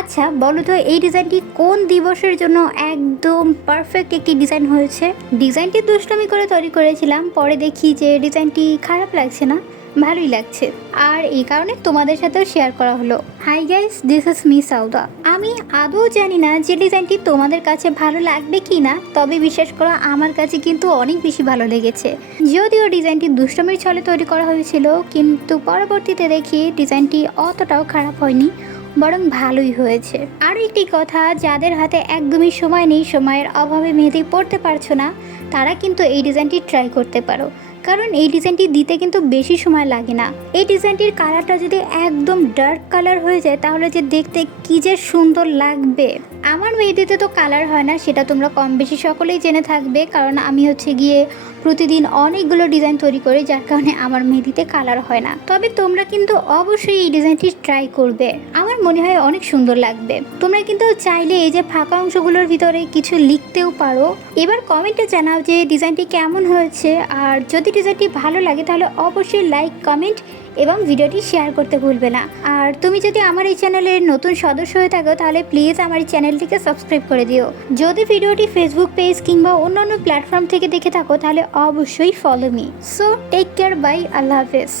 আচ্ছা বলো তো, এই ডিজাইনটি কোন দিবসের জন্য একদম পারফেক্ট একটি ডিজাইন হয়েছে? ডিজাইনটি দুষ্টমি করে তৈরি করেছিলাম, পরে দেখি যে ডিজাইনটি খারাপ লাগছে না, ভালোই লাগছে, আর এই কারণে তোমাদের সাথেও শেয়ার করা হলো। Hi guys, this is me Sawda. আমি আদৌ জানি না যে ডিজাইনটি তোমাদের কাছে ভালো লাগবে কি না, তবে বিশ্বাস করো আমার কাছে কিন্তু অনেক বেশি ভালো লেগেছে। যদিও ডিজাইনটি দুষ্টমির ছলে তৈরি করা হয়েছিল, কিন্তু পরবর্তীতে দেখি ডিজাইনটি অতটাও খারাপ হয়নি, বরং ভালোই হয়েছে। আর একটি কথা, যাদের হাতে একদমই সময় নেই, সময়ের অভাবে মেহেদি পড়তে পারছো না, তারা কিন্তু এই ডিজাইনটি ট্রাই করতে পারো, কারণ এই ডিজাইনটি দিতে কিন্তু বেশি সময় লাগে না। এই ডিজাইনটির কালারটা যদি একদম ডার্ক কালার হয়ে যায় তাহলে যে দেখতে কি যে সুন্দর লাগবে। আমার মেহেদিতে তো কালার হয় না, সেটা তোমরা কম বেশি সকলেই জেনে থাকবে, কারণ আমি গিয়ে প্রতিদিন অনেকগুলো ডিজাইন তৈরি করি, যার কারণে আমার মেহেদিতে কালার হয় না। তবে তোমরা কিন্তু অবশ্যই এই ডিজাইনটি ট্রাই করবে, আমার মনে হয় অনেক সুন্দর লাগবে। তোমরা কিন্তু চাইলে এই যে ফাঁকা অংশগুলোর ভিতরে কিছু লিখতেও পারো। এবার কমেন্টে জানাও যে ডিজাইনটি কেমন হয়েছে, আর যদি ডিজাইনটি ভালো লাগে তাহলে অবশ্যই লাইক, কমেন্ট এবং ভিডিওটি শেয়ার করতে ভুলবে না। আর তুমি যদি আমার এই চ্যানেলের নতুন সদস্য হয়ে থাকো তাহলে প্লিজ আমার এই চ্যানেলটিকে সাবস্ক্রাইব করে দিও। যদি ভিডিওটি ফেসবুক পেজ কিংবা অন্যান্য প্ল্যাটফর্ম থেকে দেখে থাকো তাহলে অবশ্যই follow me. So take care, bye, আল্লাহ হাফেজ।